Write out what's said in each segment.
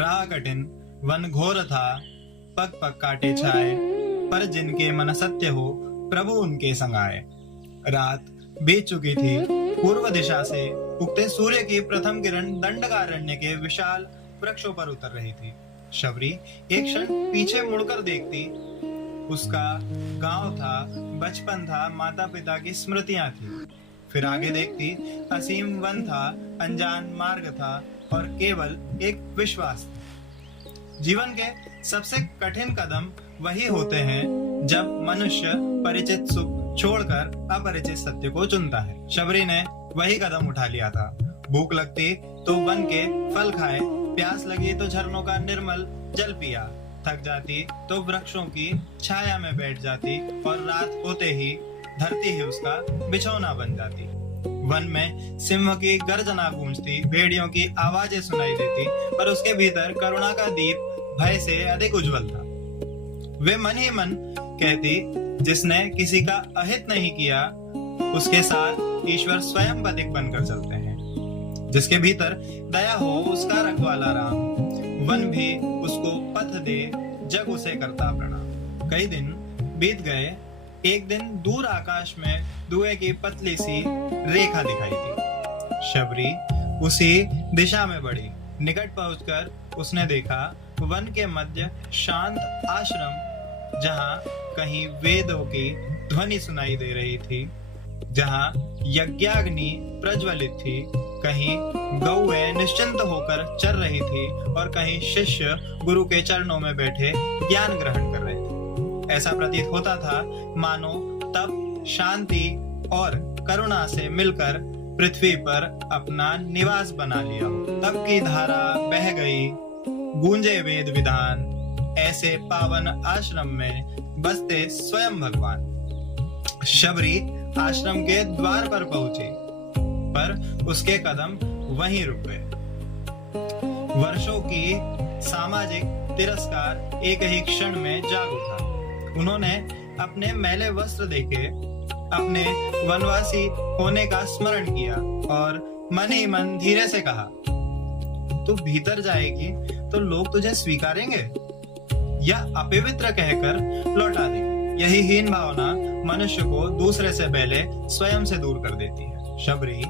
राह कठिन वन घोर था, पग पग काटे छाए, पर जिनके मन सत्य हो प्रभु उनके संग आए। रात बीत चुकी थी। पूर्व दिशा से उगते सूर्य की प्रथम किरण दंडकारण्य के विशाल वृक्षों पर उतर रही थी। शबरी एक क्षण पीछे मुड़कर देखती। उसका गांव था, बचपन था, माता पिता की स्मृतियां थी। फिर आगे देखती, असीम वन था, अनजान मार्ग था और केवल एक विश्वास था। जीवन के सबसे कठिन कदम वही होते हैं जब मनुष्य परिचित सुख छोड़कर अपरिचित सत्य को चुनता है। शबरी ने वही कदम उठा लिया था। भूख लगती तो वन के फल खाए, प्यास लगी तो झरनों का निर्मल जल पिया, थक जाती तो वृक्षों की छाया में बैठ जाती और रात होते ही धरती ही उसका बिछौना बन जाती। वन में सिंह की गर्जना गूंजती, भेड़ियों की आवाजें सुनाई देती, पर उसके भीतर करुणा का दीप भय से अधिक उज्जवल था। वे मन ही मन कहती, जिसने किसी का अहित नहीं किया उसके साथ ईश्वर स्वयं अधिक बनकर चलते हैं। जिसके भीतर दया हो उसका रखवाला राम, वन भी उसको पथ दे, जग उसे करता प्रणाम। कई दिन बीत गए। एक दिन दूर आकाश में धुएं की पतली सी रेखा दिखाई दी। शबरी उसी दिशा में बढ़ी। निकट पहुंचकर उसने देखा वन के मध्य शांत आश्रम, जहां कहीं वेदों की ध्वनि सुनाई दे रही थी, जहां यज्ञाग्नि प्रज्वलित थी, कहीं गौएं निश्चिंत होकर चर रही थी और कहीं शिष्य गुरु के चरणों में बैठे ज्ञान ग्रहण कर रहे थे। ऐसा प्रतीत होता था मानो तप, शांति और करुणा से मिलकर पृथ्वी पर अपना निवास बना लिया। तप की धारा बह गई, गूंजे वेद विधान, ऐसे पावन आश्रम में बसते स्वयं भगवान। शबरी आश्रम के द्वार पर पहुंची, पर उसके कदम वहीं रुक गए। वर्षों की सामाजिक तिरस्कार एक ही क्षण में जाग उठा। उन्होंने अपने मैले वस्त्र देखे, अपने वनवासी होने का स्मरण किया और मन ही मन धीरे से कहा, तू भीतर जाएगी तो लोग तुझे स्वीकारेंगे या अपवित्र कहकर लौटा देंगे। यही हीन भावना मनुष्य को दूसरे से पहले स्वयं से दूर कर देती है। शबरी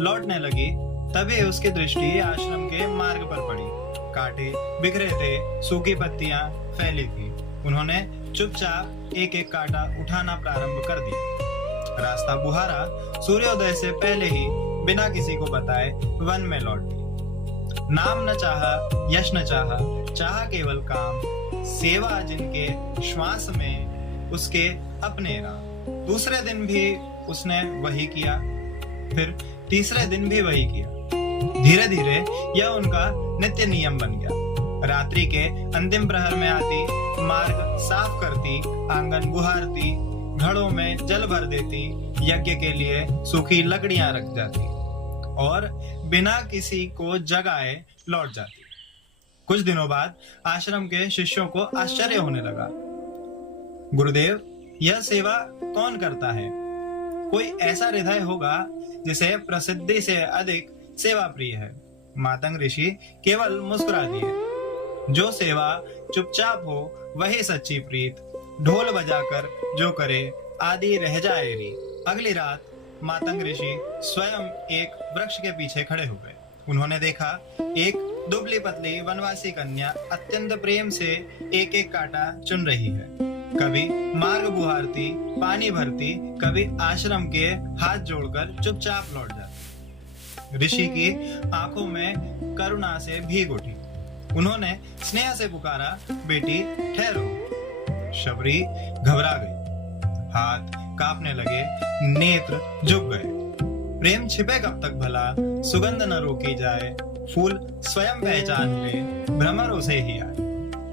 लौटने लगी, तभी उसकी दृष्टि आश्रम के मार्ग पर पड़ी। कांटे बिखरे थे, सूखी पत्तियां फैली थी। उन्होंने चुपचाप एक एक कांटा उठाना प्रारंभ कर दिया। रास्ता बुहारा सूर्योदय से पहले ही बिना किसी को बताए वन में लौट गई। नाम न चाहा, यश न चाहा, चाहा केवल काम, सेवा जिनके श्वास में उसके अपने राम। दूसरे दिन भी उसने वही किया, फिर तीसरे दिन भी वही किया। धीरे धीरे यह उनका नित्य नियम बन गया। रात्रि के अंतिम प्रहर में आती, मार्ग साफ करती, आंगन बुहारती, घड़ों में जल भर देती, यज्ञ के लिए सूखी लकड़ियां रख जाती और बिना किसी को जगाए लौट जाती। कुछ दिनों बाद आश्रम के शिष्यों को आश्चर्य होने लगा। गुरुदेव, यह सेवा कौन करता है? कोई ऐसा हृदय होगा जिसे प्रसिद्धि से अधिक सेवा प्रिय है। मातंग ऋषि केवल मुस्कुरा दिए। जो सेवा चुपचाप हो वही सच्ची प्रीत, ढोल बजाकर जो करे आदि रह जाए री। अगली रात मातंग ऋषि स्वयं एक वृक्ष के पीछे खड़े हो गए। उन्होंने देखा एक दुबली पतली वनवासी कन्या अत्यंत प्रेम से एक एक कांटा चुन रही है। कभी मार्ग बुहारती, पानी भरती, कभी आश्रम के हाथ जोड़कर चुपचाप लौट जाती। ऋषि की आंखों में करुणा से भीग उठी। उन्होंने स्नेह से पुकारा, बेटी ठहरो। शबरी घबरा गई, हाथ कांपने लगे, नेत्र झुक गए। प्रेम छिपे कब तक भला, सुगंध न रोकी जाए, फूल स्वयं पहचान ले, भ्रमर उसे ही आए।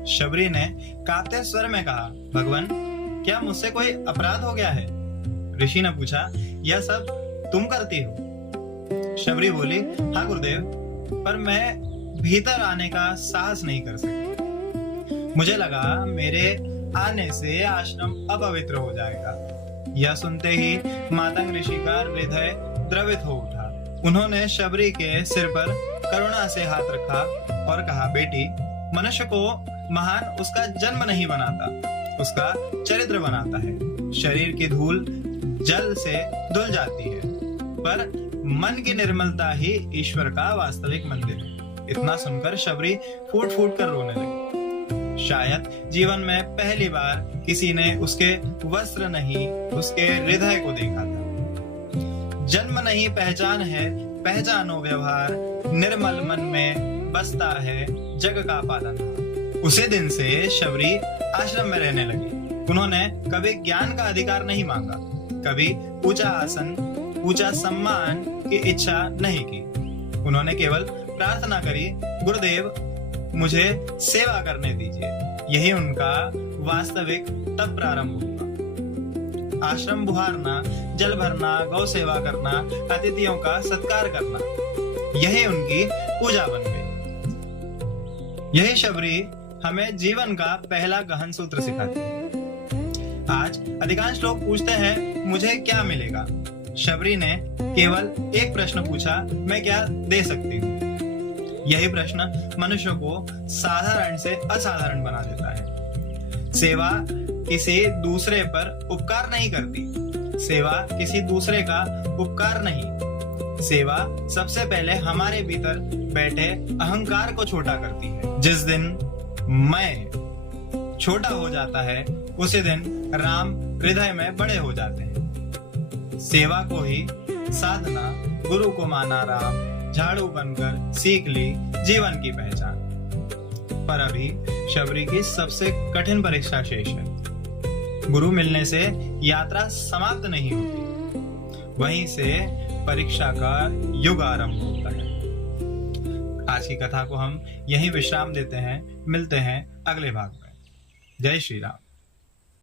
शबरी ने कांपते स्वर में कहा, भगवान, क्या मुझसे कोई अपराध हो गया है? ऋषि ने पूछा, यह सब तुम करती हो? शबरी बोली, हाँ गुरुदेव, पर मैं भीतर आने का साहस नहीं कर सकी। मुझे लगा मेरे आने से आश्रम अपवित्र हो जाएगा। यह सुनते ही मातंग ऋषि का हृदय द्रवित हो उठा। उन्होंने शबरी के सिर पर करुणा से हाथ रखा और कहा, बेटी, मनुष्य को महान उसका जन्म नहीं बनाता, उसका चरित्र बनाता है। शरीर की धूल जल से धुल जाती है, पर मन की निर्मलता ही ईश्वर का वास्तविक मंदिर है। इतना सुनकर शबरी फूट फूट कर रोने लगी। शायद जीवन में पहली बार किसी ने उसके वस्त्र नहीं, उसके हृदय को देखा था। जन्म नहीं पहचान है, पहचानो व्यवहार, निर्मल मन में बसता है जग का पालन। उसी दिन से शबरी आश्रम में रहने लगी। उन्होंने कभी ज्ञान का अधिकार नहीं मांगा, कभी ऊंचा आसन, ऊंचा सम्मान की इच्छा नहीं की। उन्होंने केवल प्रार्थना करी, गुरुदेव मुझे सेवा करने दीजिए। यही उनका वास्तविक तब प्रारंभ हुआ। आश्रम बुहारना, जल भरना, गौ सेवा करना, अतिथियों का सत्कार करना, यही उनकी पूजा बन गई। यही शबरी हमें जीवन का पहला गहन सूत्र सिखाती है। आज अधिकांश लोग पूछते हैं, मुझे क्या मिलेगा? शबरी ने केवल एक प्रश्न पूछा, मैं क्या दे सकती हूँ? यही प्रश्न मनुष्य को साधारण से असाधारण बना देता है। सेवा किसी दूसरे पर उपकार नहीं करती, सेवा किसी दूसरे का उपकार नहीं, सेवा सबसे पहले हमारे भीतर बैठे अहंकार को छोटा करती है। जिस दिन मैं छोटा हो जाता है, उसी दिन राम हृदय में बड़े हो जाते हैं। सेवा को ही साधना, गुरु को माना राम, झाड़ू बनकर सीख ली जीवन की पहचान। पर अभी शबरी की सबसे कठिन परीक्षा शेष है। गुरु मिलने से यात्रा समाप्त नहीं होती, वहीं से परीक्षा का युग आरंभ होता है। आज की कथा को हम यहीं विश्राम देते हैं। मिलते हैं अगले भाग में। जय श्री राम।